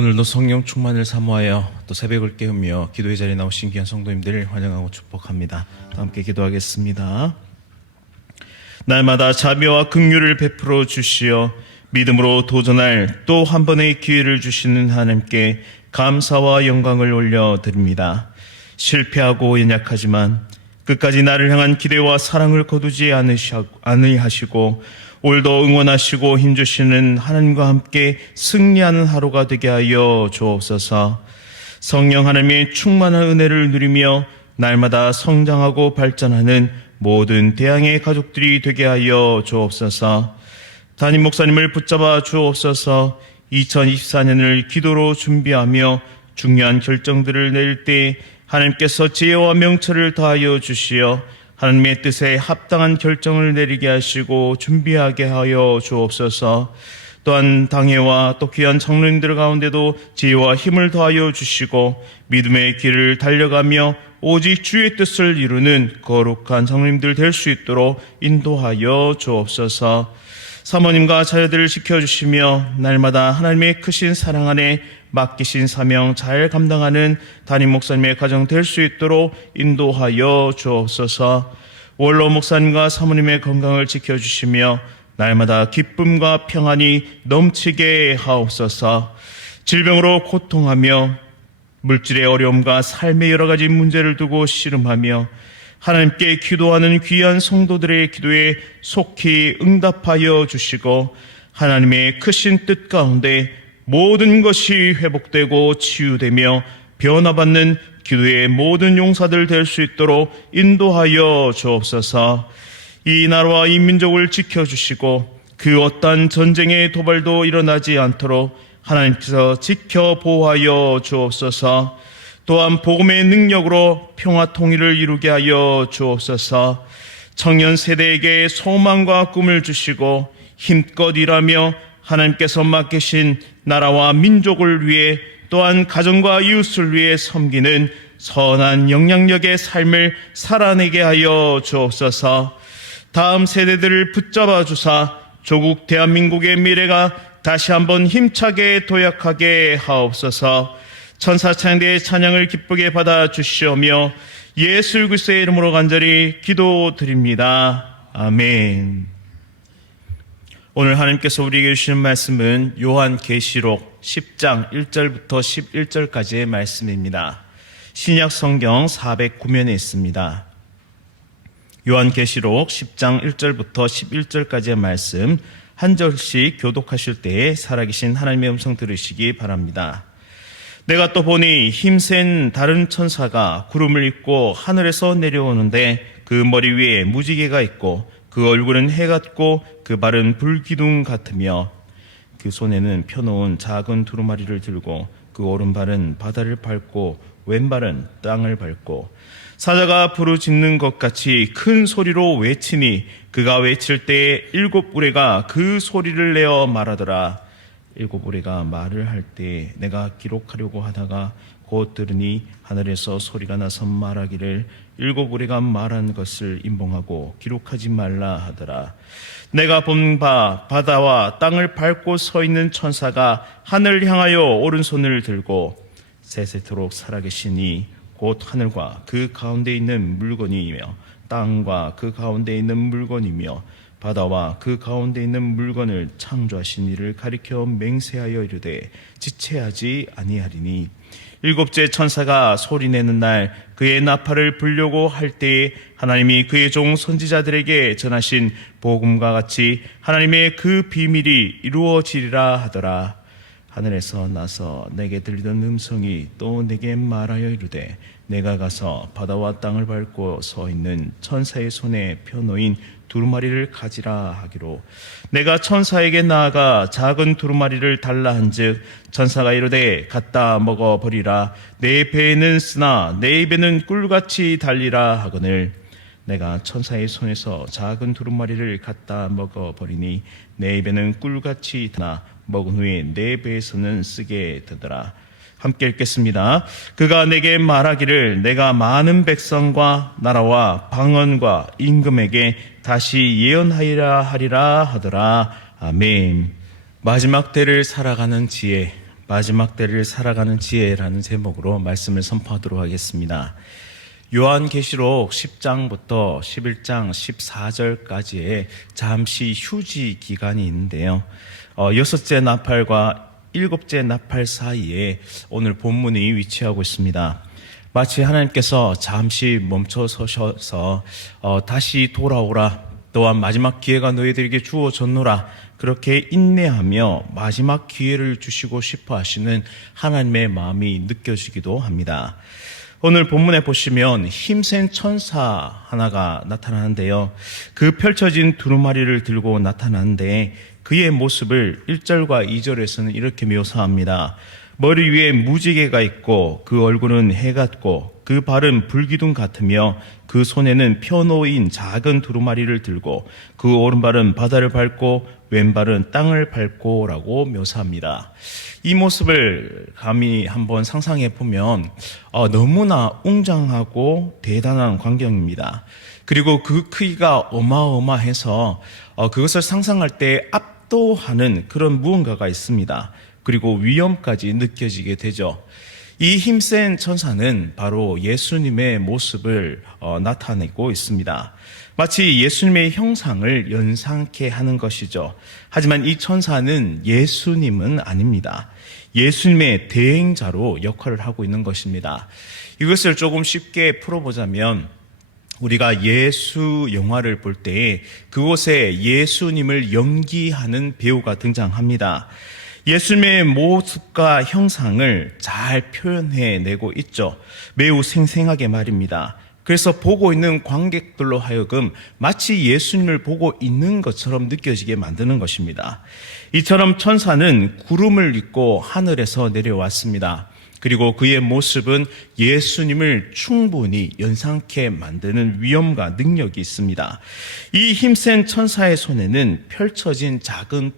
오늘도 성령 충만을 사모하여 또 새벽을 깨우며 기도의 자리에 나오신 귀한 성도님들을 환영하고 축복합니다. 함께 기도하겠습니다. 날마다 자비와 긍휼을 베풀어 주시어 믿음으로 도전할 또 한 번의 기회를 주시는 하나님께 감사와 영광을 올려드립니다. 실패하고 연약하지만 끝까지 나를 향한 기대와 사랑을 거두지 않으시고 오늘도 응원하시고 힘주시는 하나님과 함께 승리하는 하루가 되게 하여 주옵소서. 성령 하나님의 충만한 은혜를 누리며 날마다 성장하고 발전하는 모든 대항의 가족들이 되게 하여 주옵소서. 담임 목사님을 붙잡아 주옵소서. 2024년을 기도로 준비하며 중요한 결정들을 내릴 때 하나님께서 지혜와 명철을 더하여 주시어 하나님의 뜻에 합당한 결정을 내리게 하시고 준비하게 하여 주옵소서. 또한 당회와 또 귀한 장로님들 가운데도 지혜와 힘을 더하여 주시고 믿음의 길을 달려가며 오직 주의 뜻을 이루는 거룩한 장로님들 될 수 있도록 인도하여 주옵소서. 사모님과 자녀들을 지켜주시며 날마다 하나님의 크신 사랑 안에 맡기신 사명 잘 감당하는 담임 목사님의 가정 될 수 있도록 인도하여 주옵소서. 원로 목사님과 사모님의 건강을 지켜주시며 날마다 기쁨과 평안이 넘치게 하옵소서. 질병으로 고통하며 물질의 어려움과 삶의 여러 가지 문제를 두고 씨름하며 하나님께 기도하는 귀한 성도들의 기도에 속히 응답하여 주시고 하나님의 크신 뜻 가운데 모든 것이 회복되고 치유되며 변화받는 기도의 모든 용사들 될 수 있도록 인도하여 주옵소서. 이 나라와 이 민족을 지켜주시고 그 어떠한 전쟁의 도발도 일어나지 않도록 하나님께서 지켜 보호하여 주옵소서. 또한 복음의 능력으로 평화 통일을 이루게 하여 주옵소서. 청년 세대에게 소망과 꿈을 주시고 힘껏 일하며 하나님께서 맡기신 나라와 민족을 위해 또한 가정과 이웃을 위해 섬기는 선한 영향력의 삶을 살아내게 하여 주옵소서. 다음 세대들을 붙잡아 주사 조국 대한민국의 미래가 다시 한번 힘차게 도약하게 하옵소서. 천사창대의 찬양을 기쁘게 받아 주시오며 예수 그리스도의 이름으로 간절히 기도드립니다. 아멘. 오늘 하나님께서 우리에게 주시는 말씀은 요한계시록 10장 1절부터 11절까지의 말씀입니다. 신약 성경 409면에 있습니다. 요한계시록 10장 1절부터 11절까지의 말씀 한 절씩 교독하실 때에 살아계신 하나님의 음성 들으시기 바랍니다. 내가 또 보니 힘센 다른 천사가 구름을 입고 하늘에서 내려오는데 그 머리 위에 무지개가 있고 그 얼굴은 해 같고 그 발은 불기둥 같으며 그 손에는 펴놓은 작은 두루마리를 들고 그 오른발은 바다를 밟고 왼발은 땅을 밟고 사자가 부르짖는 것 같이 큰 소리로 외치니 그가 외칠 때에 7 우레가 그 소리를 내어 말하더라. 7 우레가 말을 할 때 내가 기록하려고 하다가 곧 들으니 하늘에서 소리가 나서 말하기를 7 우레가 말한 것을 임봉하고 기록하지 말라 하더라. 내가 본 바 바다와 땅을 밟고 서 있는 천사가 하늘을 향하여 오른손을 들고 세세토록 살아계시니 곧 하늘과 그 가운데 있는 물건이며 땅과 그 가운데 있는 물건이며 바다와 그 가운데 있는 물건을 창조하신 이를 가리켜 맹세하여 이르되 지체하지 아니하리니 7째 천사가 소리내는 날 그의 나팔을 불려고 할 때에 하나님이 그의 종 선지자들에게 전하신 복음과 같이 하나님의 그 비밀이 이루어지리라 하더라. 하늘에서 나서 내게 들리던 음성이 또 내게 말하여 이르되 내가 가서 바다와 땅을 밟고 서 있는 천사의 손에 펴놓인 두루마리를 가지라 하기로 내가 천사에게 나아가 작은 두루마리를 달라 한즉 천사가 이르되 갖다 먹어버리라. 내 배에는 쓰나 내 입에는 꿀같이 달리라 하거늘 내가 천사의 손에서 작은 두루마리를 갖다 먹어버리니 내 입에는 꿀같이 나 먹은 후에 내 배에서는 쓰게 되더라. 함께 읽겠습니다. 그가 내게 말하기를 내가 많은 백성과 나라와 방언과 임금에게 다시 예언하리라 하더라. 아멘. 마지막 때를 살아가는 지혜, 마지막 때를 살아가는 지혜라는 제목으로 말씀을 선포하도록 하겠습니다. 요한계시록 10장부터 11장 14절까지의 잠시 휴지 기간이 있는데요. 여섯째 나팔과 일곱째 나팔 사이에 오늘 본문이 위치하고 있습니다. 마치 하나님께서 잠시 멈춰 서셔서 다시 돌아오라, 또한 마지막 기회가 너희들에게 주어졌노라, 그렇게 인내하며 마지막 기회를 주시고 싶어 하시는 하나님의 마음이 느껴지기도 합니다. 오늘 본문에 보시면 힘센 천사 하나가 나타나는데요. 그 펼쳐진 두루마리를 들고 나타나는데 그의 모습을 1절과 2절에서는 이렇게 묘사합니다. 머리 위에 무지개가 있고 그 얼굴은 해 같고 그 발은 불기둥 같으며 그 손에는 펴놓인 작은 두루마리를 들고 그 오른발은 바다를 밟고 왼발은 땅을 밟고 라고 묘사합니다. 이 모습을 감히 한번 상상해 보면 너무나 웅장하고 대단한 광경입니다. 그리고 그 크기가 어마어마해서 그것을 상상할 때 압도하는 그런 무언가가 있습니다. 그리고 위험까지 느껴지게 되죠. 이 힘센 천사는 바로 예수님의 모습을 나타내고 있습니다. 마치 예수님의 형상을 연상케 하는 것이죠. 하지만 이 천사는 예수님은 아닙니다. 예수님의 대행자로 역할을 하고 있는 것입니다. 이것을 조금 쉽게 풀어보자면 우리가 예수 영화를 볼 때 그곳에 예수님을 연기하는 배우가 등장합니다. 예수님의 모습과 형상을 잘 표현해내고 있죠. 매우 생생하게 말입니다. 그래서 보고 있는 관객들로 하여금 마치 예수님을 보고 있는 것처럼 느껴지게 만드는 것입니다. 이처럼 천사는 구름을 입고 하늘에서 내려왔습니다. 그리고 그의 모습은 예수님을 충분히 연상케 만드는 위엄과 능력이 있습니다. 이 힘센 천사의 손에는 펼쳐진 작은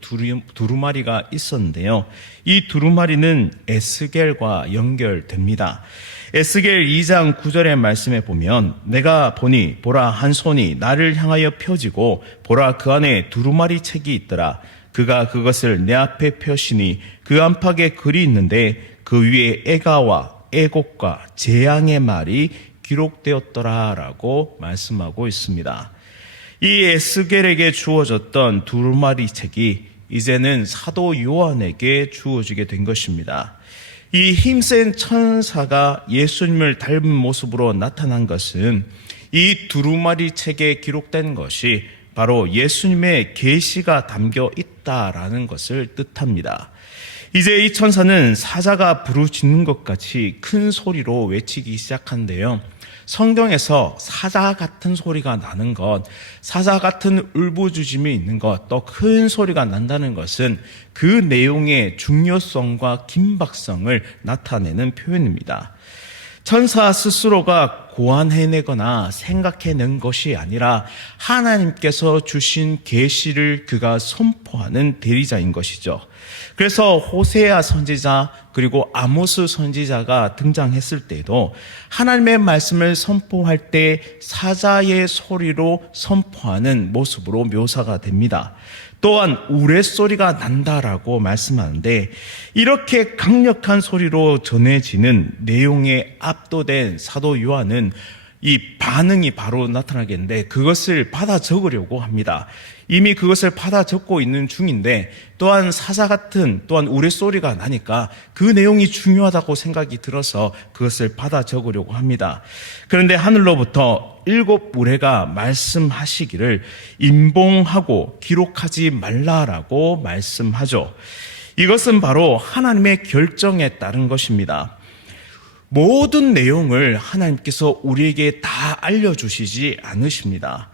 두루마리가 있었는데요. 이 두루마리는 에스겔과 연결됩니다. 에스겔 2장 9절의 말씀에 보면 내가 보니 보라 한 손이 나를 향하여 펴지고 보라 그 안에 두루마리 책이 있더라. 그가 그것을 내 앞에 펴시니 그 안팎에 글이 있는데 그 위에 애가와 애곡과 재앙의 말이 기록되었더라라고 말씀하고 있습니다. 이 에스겔에게 주어졌던 두루마리 책이 이제는 사도 요한에게 주어지게 된 것입니다. 이 힘센 천사가 예수님을 닮은 모습으로 나타난 것은 이 두루마리 책에 기록된 것이 바로 예수님의 계시가 담겨 있다라는 것을 뜻합니다. 이제 이 천사는 사자가 부르짖는 것 같이 큰 소리로 외치기 시작한데요. 성경에서 사자 같은 소리가 나는 것, 사자 같은 울부짖음이 있는 것, 또 큰 소리가 난다는 것은 그 내용의 중요성과 긴박성을 나타내는 표현입니다. 천사 스스로가 고안해내거나 생각해낸 것이 아니라 하나님께서 주신 계시를 그가 선포하는 대리자인 것이죠. 그래서 호세아 선지자 그리고 아모스 선지자가 등장했을 때도 하나님의 말씀을 선포할 때 사자의 소리로 선포하는 모습으로 묘사가 됩니다. 또한 우레소리가 난다라고 말씀하는데 이렇게 강력한 소리로 전해지는 내용에 압도된 사도 요한은 이 반응이 바로 나타나겠는데 그것을 받아 적으려고 합니다. 이미 그것을 받아 적고 있는 중인데 또한 사자 같은 또한 우레소리가 나니까 그 내용이 중요하다고 생각이 들어서 그것을 받아 적으려고 합니다. 그런데 하늘로부터 7 우레가 말씀하시기를 임봉하고 기록하지 말라라고 말씀하죠. 이것은 바로 하나님의 결정에 따른 것입니다. 모든 내용을 하나님께서 우리에게 다 알려주시지 않으십니다.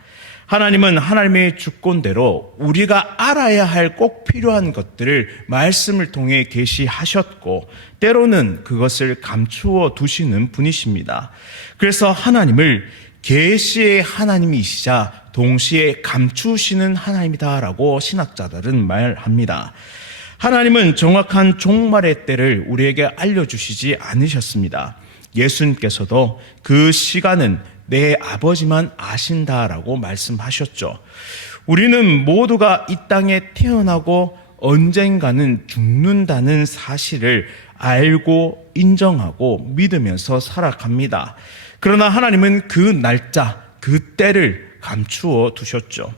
하나님은 하나님의 주권대로 우리가 알아야 할 꼭 필요한 것들을 말씀을 통해 계시하셨고 때로는 그것을 감추어 두시는 분이십니다. 그래서 하나님을 계시의 하나님이시자 동시에 감추시는 하나님이다라고 신학자들은 말합니다. 하나님은 정확한 종말의 때를 우리에게 알려주시지 않으셨습니다. 예수님께서도 그 시간은 내 아버지만 아신다라고 말씀하셨죠. 우리는 모두가 이 땅에 태어나고 언젠가는 죽는다는 사실을 알고 인정하고 믿으면서 살아갑니다. 그러나 하나님은 그 날짜, 그 때를 감추어 두셨죠.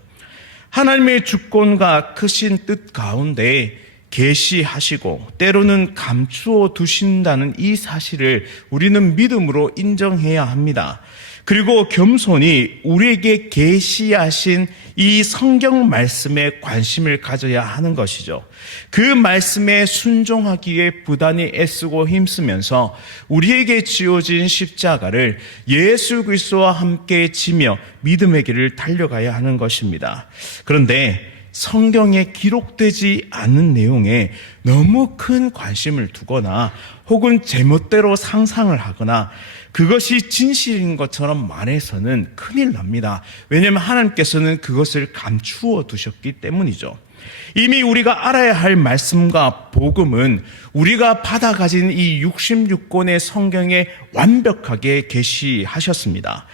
하나님의 주권과 크신 뜻 가운데 계시하시고 때로는 감추어 두신다는 이 사실을 우리는 믿음으로 인정해야 합니다. 그리고 겸손히 우리에게 계시하신 이 성경 말씀에 관심을 가져야 하는 것이죠. 그 말씀에 순종하기 위해 부단히 애쓰고 힘쓰면서 우리에게 지어진 십자가를 예수 그리스도와 함께 지며 믿음의 길을 달려가야 하는 것입니다. 그런데 성경에 기록되지 않은 내용에 너무 큰 관심을 두거나 혹은 제멋대로 상상을 하거나 그것이 진실인 것처럼 말해서는 큰일 납니다. 왜냐하면 하나님께서는 그것을 감추어 두셨기 때문이죠. 이미 우리가 알아야 할 말씀과 복음은 우리가 받아 가진 이 66권의 성경에 완벽하게 계시하셨습니다.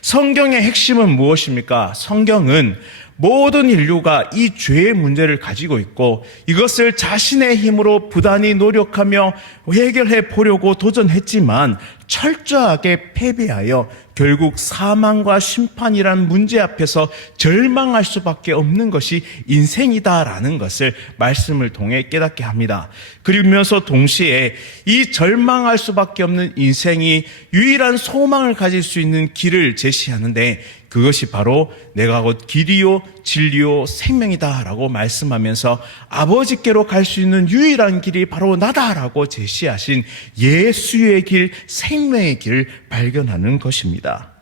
성경의 핵심은 무엇입니까? 성경은 모든 인류가 이 죄의 문제를 가지고 있고 이것을 자신의 힘으로 부단히 노력하며 해결해 보려고 도전했지만 철저하게 패배하여 결국 사망과 심판이란 문제 앞에서 절망할 수밖에 없는 것이 인생이다라는 것을 말씀을 통해 깨닫게 합니다. 그러면서 동시에 이 절망할 수밖에 없는 인생이 유일한 소망을 가질 수 있는 길을 제시하는데 그것이 바로 내가 곧 길이요 진리요 생명이다라고 말씀하면서 아버지께로 갈 수 있는 유일한 길이 바로 나다라고 제시하신 예수의 길, 생명의 길을 발견하는 것입니다.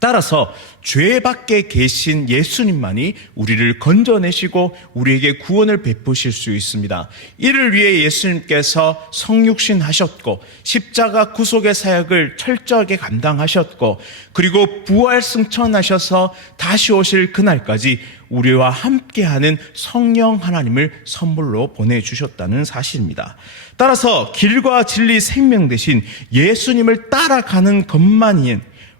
따라서 죄 밖에 계신 예수님만이 우리를 건져내시고 우리에게 구원을 베푸실 수 있습니다. 이를 위해 예수님께서 성육신 하셨고 십자가 구속의 사역을 철저하게 감당하셨고 그리고 부활 승천하셔서 다시 오실 그날까지 우리와 함께하는 성령 하나님을 선물로 보내주셨다는 사실입니다. 따라서 길과 진리 생명 대신 예수님을 따라가는 것만이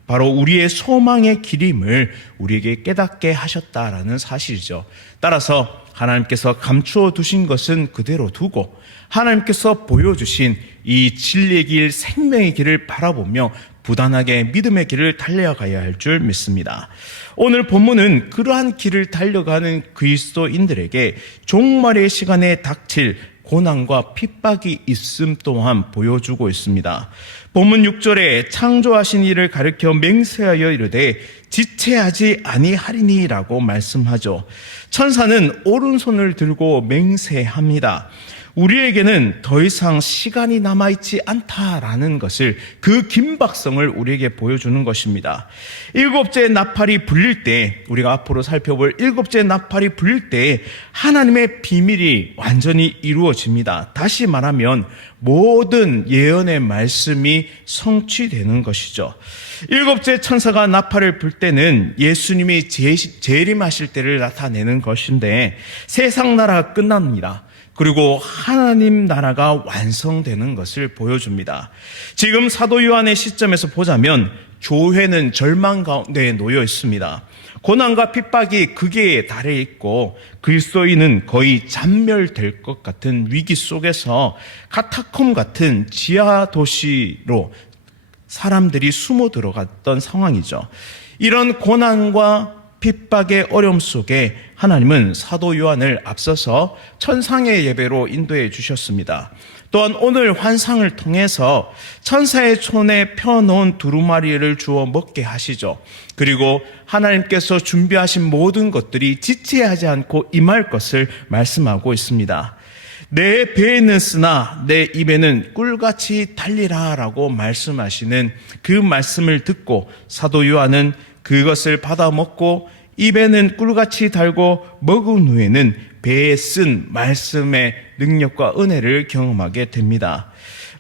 바로 우리의 소망의 길임을 우리에게 깨닫게 하셨다라는 사실이죠. 따라서 하나님께서 감추어 두신 것은 그대로 두고 하나님께서 보여주신 이 진리의 길, 생명의 길을 바라보며 부단하게 믿음의 길을 달려가야 할 줄 믿습니다. 오늘 본문은 그러한 길을 달려가는 그리스도인들에게 종말의 시간에 닥칠 고난과 핍박이 있음 또한 보여주고 있습니다. 본문 6절에 창조하신 이를 가리켜 맹세하여 이르되 지체하지 아니하리니라고 말씀하죠. 천사는 오른손을 들고 맹세합니다. 우리에게는 더 이상 시간이 남아있지 않다라는 것을 그 긴박성을 우리에게 보여주는 것입니다. 일곱째 나팔이 불릴 때 우리가 앞으로 살펴볼 일곱째 나팔이 불릴 때 하나님의 비밀이 완전히 이루어집니다. 다시 말하면 모든 예언의 말씀이 성취되는 것이죠. 일곱째 천사가 나팔을 불 때는 예수님이 재림하실 때를 나타내는 것인데 세상 나라가 끝납니다. 그리고 하나님 나라가 완성되는 것을 보여줍니다. 지금 사도 요한의 시점에서 보자면 교회는 절망 가운데 놓여 있습니다. 고난과 핍박이 극에 달해 있고 그리스도인은 거의 잔멸될 것 같은 위기 속에서 카타콤 같은 지하 도시로 사람들이 숨어 들어갔던 상황이죠. 이런 고난과 핍박의 어려움 속에 하나님은 사도 요한을 앞서서 천상의 예배로 인도해 주셨습니다. 또한 오늘 환상을 통해서 천사의 손에 펴놓은 두루마리를 주어 먹게 하시죠. 그리고 하나님께서 준비하신 모든 것들이 지체하지 않고 임할 것을 말씀하고 있습니다. 내 배에는 쓰나 내 입에는 꿀같이 달리라 라고 말씀하시는 그 말씀을 듣고 사도 요한은 그것을 받아 먹고 입에는 꿀같이 달고 먹은 후에는 배에 쓴 말씀의 능력과 은혜를 경험하게 됩니다.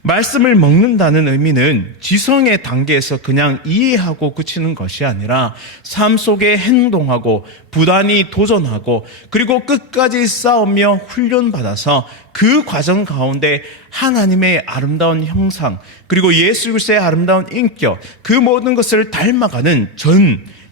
말씀을 먹는다는 의미는 지성의 단계에서 그냥 이해하고 그치는 것이 아니라 삶 속에 행동하고 부단히 도전하고 그리고 끝까지 싸우며 훈련받아서 그 과정 가운데 하나님의 아름다운 형상 그리고 예수 그리스도의 아름다운 인격 그 모든 것을 닮아가는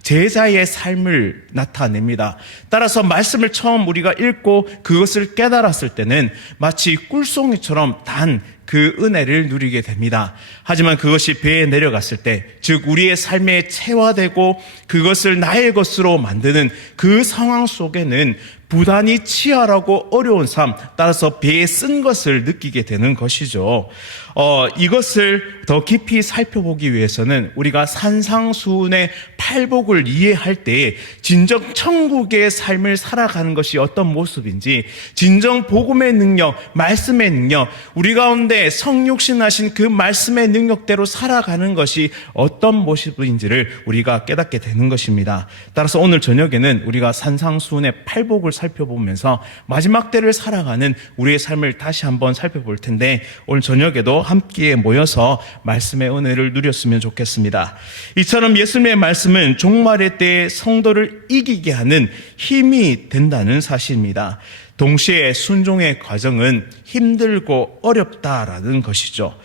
제자의 삶을 나타냅니다. 따라서 말씀을 처음 우리가 읽고 그것을 깨달았을 때는 마치 꿀송이처럼 단 그 은혜를 누리게 됩니다. 하지만 그것이 배에 내려갔을 때, 즉 우리의 삶에 체화되고 그것을 나의 것으로 만드는 그 상황 속에는 부단히 치열하고 어려운 삶, 따라서 배에 쓴 것을 느끼게 되는 것이죠. 이것을 더 깊이 살펴보기 위해서는 우리가 산상수훈의 팔복을 이해할 때 진정 천국의 삶을 살아가는 것이 어떤 모습인지, 진정 복음의 능력, 말씀의 능력, 우리 가운데 성육신하신 그 말씀의 능력대로 살아가는 것이 어떤 모습인지를 우리가 깨닫게 되는 것입니다. 따라서 오늘 저녁에는 우리가 산상수훈의 팔복을 살펴보면서 마지막 때를 살아가는 우리의 삶을 다시 한번 살펴볼 텐데, 오늘 저녁에도 함께 모여서 말씀의 은혜를 누렸으면 좋겠습니다. 이처럼 예수님의 말씀은 종말의 때에 성도를 이기게 하는 힘이 된다는 사실입니다. 동시에 순종의 과정은 힘들고 어렵다라는 것이죠.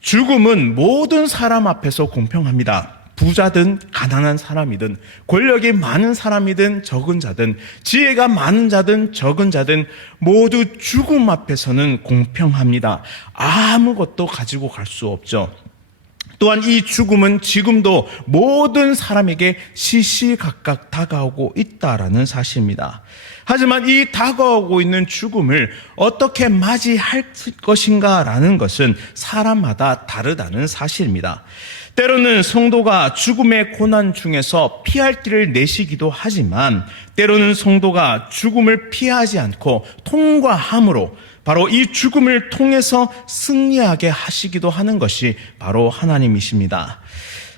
죽음은 모든 사람 앞에서 공평합니다. 부자든 가난한 사람이든 권력이 많은 사람이든 적은 자든 지혜가 많은 자든 적은 자든 모두 죽음 앞에서는 공평합니다. 아무것도 가지고 갈 수 없죠. 또한 이 죽음은 지금도 모든 사람에게 시시각각 다가오고 있다라는 사실입니다. 하지만 이 다가오고 있는 죽음을 어떻게 맞이할 것인가라는 것은 사람마다 다르다는 사실입니다. 때로는 성도가 죽음의 고난 중에서 피할 길을 내시기도 하지만, 때로는 성도가 죽음을 피하지 않고 통과함으로 바로 이 죽음을 통해서 승리하게 하시기도 하는 것이 바로 하나님이십니다.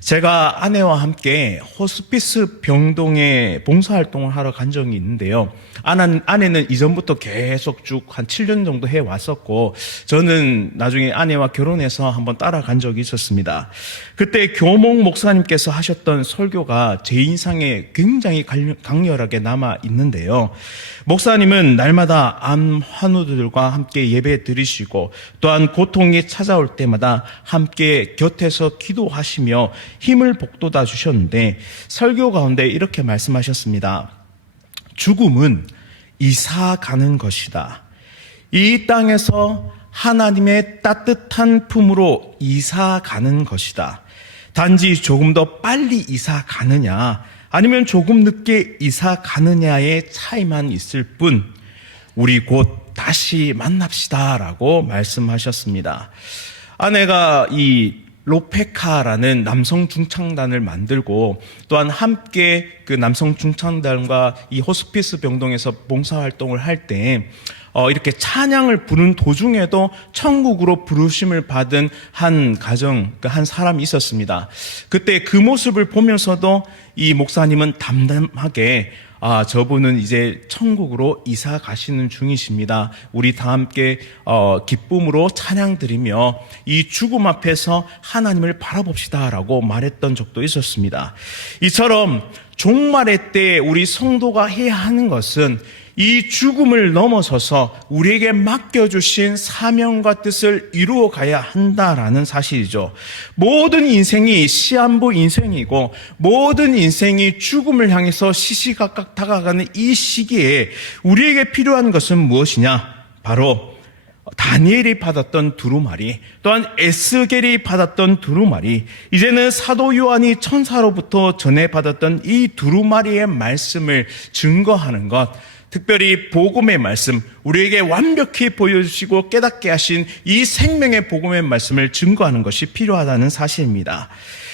제가 아내와 함께 호스피스 병동에 봉사활동을 하러 간 적이 있는데요. 아내는 이전부터 계속 쭉 한 7년 정도 해왔었고, 저는 나중에 아내와 결혼해서 한번 따라간 적이 있었습니다. 그때 교목 목사님께서 하셨던 설교가 제 인상에 굉장히 강렬하게 남아 있는데요. 목사님은 날마다 암 환우들과 함께 예배 드리시고, 또한 고통이 찾아올 때마다 함께 곁에서 기도하시며 힘을 북돋아 주셨는데, 설교 가운데 이렇게 말씀하셨습니다. 죽음은 이사 가는 것이다. 이 땅에서 하나님의 따뜻한 품으로 이사 가는 것이다. 단지 조금 더 빨리 이사 가느냐 아니면 조금 늦게 이사 가느냐의 차이만 있을 뿐, 우리 곧 다시 만납시다라고 말씀하셨습니다. 아내가 이 로페카라는 남성 중창단을 만들고, 또한 함께 그 남성 중창단과 이 호스피스 병동에서 봉사활동을 할 때 이렇게 찬양을 부른 도중에도 천국으로 부르심을 받은 한 가정, 한 사람이 있었습니다. 그때 그 모습을 보면서도 이 목사님은 담담하게, 저분은 이제 천국으로 이사 가시는 중이십니다. 우리 다 함께 기쁨으로 찬양 드리며 이 죽음 앞에서 하나님을 바라봅시다라고 말했던 적도 있었습니다. 이처럼 종말의 때에 우리 성도가 해야 하는 것은 이 죽음을 넘어서서 우리에게 맡겨주신 사명과 뜻을 이루어 가야 한다라는 사실이죠. 모든 인생이 시한부 인생이고, 모든 인생이 죽음을 향해서 시시각각 다가가는 이 시기에 우리에게 필요한 것은 무엇이냐? 바로 다니엘이 받았던 두루마리, 또한 에스겔이 받았던 두루마리, 이제는 사도 요한이 천사로부터 전해받았던 이 두루마리의 말씀을 증거하는 것, 특별히 복음의 말씀, 우리에게 완벽히 보여주시고 깨닫게 하신 이 생명의 복음의 말씀을 증거하는 것이 필요하다는 사실입니다.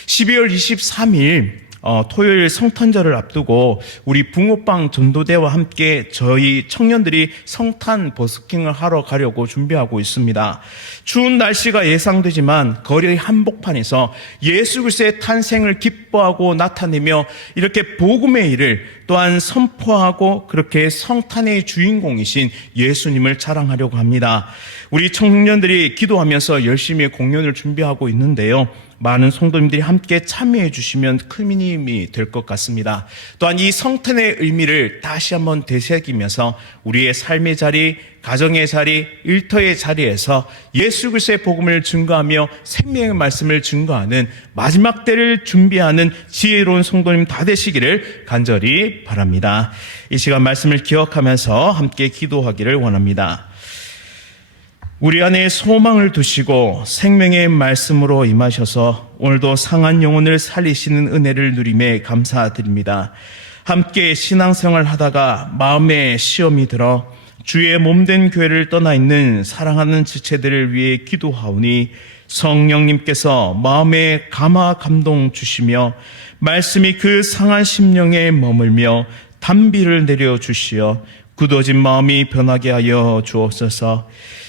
12월 23일 토요일 성탄절을 앞두고 우리 붕어빵 전도대와 함께 저희 청년들이 성탄 버스킹을 하러 가려고 준비하고 있습니다. 추운 날씨가 예상되지만 거리 한복판에서 예수 그리스도의 탄생을 기뻐하고 나타내며 이렇게 복음의 일을 또한 선포하고 그렇게 성탄의 주인공이신 예수님을 자랑하려고 합니다. 우리 청년들이 기도하면서 열심히 공연을 준비하고 있는데요. 많은 성도님들이 함께 참여해 주시면 큰 힘이 될 것 같습니다. 또한 이 성탄의 의미를 다시 한번 되새기면서 우리의 삶의 자리, 가정의 자리, 일터의 자리에서 예수 그리스도의 복음을 증거하며 생명의 말씀을 증거하는 마지막 때를 준비하는 지혜로운 성도님 다 되시기를 간절히 바랍니다. 이 시간 말씀을 기억하면서 함께 기도하기를 원합니다. 우리 안에 소망을 두시고 생명의 말씀으로 임하셔서 오늘도 상한 영혼을 살리시는 은혜를 누림에 감사드립니다. 함께 신앙생활 하다가 마음에 시험이 들어 주의 몸된 교회를 떠나 있는 사랑하는 지체들을 위해 기도하오니 성령님께서 마음에 감화 감동 주시며 말씀이 그 상한 심령에 머물며 단비를 내려주시어 굳어진 마음이 변하게 하여 주옵소서.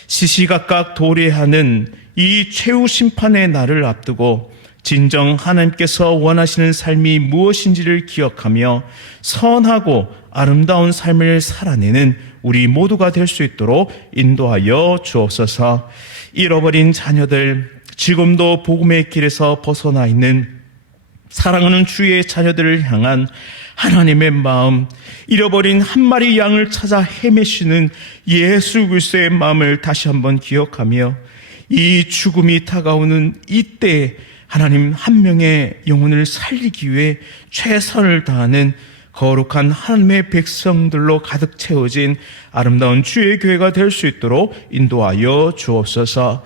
시시각각 도래하는 이 최후 심판의 날을 앞두고 진정 하나님께서 원하시는 삶이 무엇인지를 기억하며 선하고 아름다운 삶을 살아내는 우리 모두가 될 수 있도록 인도하여 주옵소서. 잃어버린 자녀들, 지금도 복음의 길에서 벗어나 있는 사랑하는 주의 자녀들을 향한 하나님의 마음, 잃어버린 한 마리 양을 찾아 헤매시는 예수 그리스도의 마음을 다시 한번 기억하며 이 죽음이 다가오는 이때 하나님 한 명의 영혼을 살리기 위해 최선을 다하는 거룩한 하나님의 백성들로 가득 채워진 아름다운 주의 교회가 될 수 있도록 인도하여 주옵소서.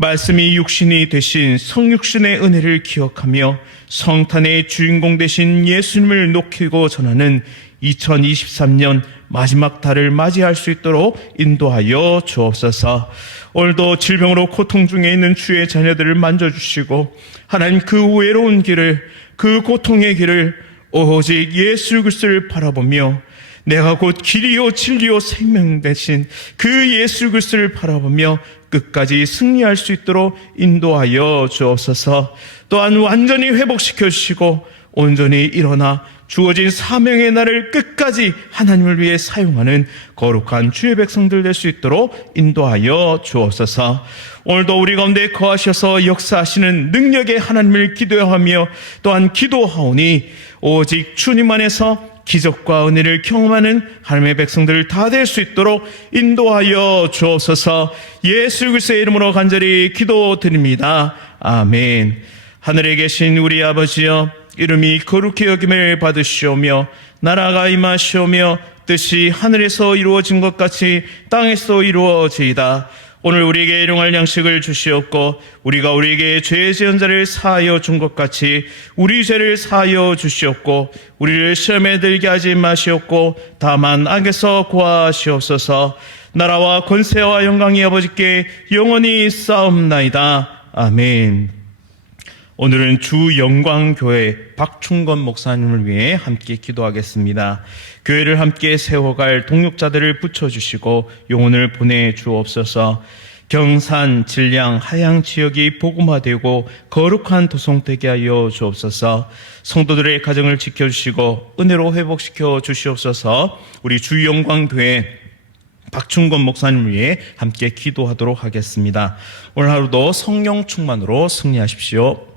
말씀이 육신이 되신 성육신의 은혜를 기억하며 성탄의 주인공 되신 예수님을 높이고 전하는 2023년 마지막 달을 맞이할 수 있도록 인도하여 주옵소서. 오늘도 질병으로 고통 중에 있는 주의 자녀들을 만져주시고 하나님 그 외로운 길을, 그 고통의 길을 오직 예수 그리스도를 바라보며 내가 곧 길이요 진리요 생명 되신 그 예수 그리스도를 바라보며 끝까지 승리할 수 있도록 인도하여 주옵소서. 또한 완전히 회복시켜 주시고 온전히 일어나 주어진 사명의 날을 끝까지 하나님을 위해 사용하는 거룩한 주의 백성들 될 수 있도록 인도하여 주옵소서. 오늘도 우리 가운데 거하셔서 역사하시는 능력의 하나님을 기도하며 또한 기도하오니 오직 주님 안에서 기적과 은혜를 경험하는 하나님의 백성들 다 될 수 있도록 인도하여 주옵소서. 예수 그리스도의 이름으로 간절히 기도드립니다. 아멘. 하늘에 계신 우리 아버지여, 이름이 거룩히 여김을 받으시오며 나라가 임하시오며 뜻이 하늘에서 이루어진 것 같이 땅에서 이루어지이다. 오늘 우리에게 일용할 양식을 주시옵고 우리가 우리에게 죄 지은 자를 사하여 준 것 같이 우리 죄를 사하여 주시옵고 우리를 시험에 들게 하지 마시옵고 다만 악에서 구하시옵소서. 나라와 권세와 영광이 아버지께 영원히 쌓옵나이다. 아멘. 오늘은 주영광교회 박충건 목사님을 위해 함께 기도하겠습니다. 교회를 함께 세워갈 동역자들을 붙여주시고 영혼을 보내주옵소서. 경산, 진량, 하양 지역이 복음화되고 거룩한 도성 되게 하여 주옵소서. 성도들의 가정을 지켜주시고 은혜로 회복시켜 주시옵소서. 우리 주영광교회 박충건 목사님을 위해 함께 기도하도록 하겠습니다. 오늘 하루도 성령 충만으로 승리하십시오.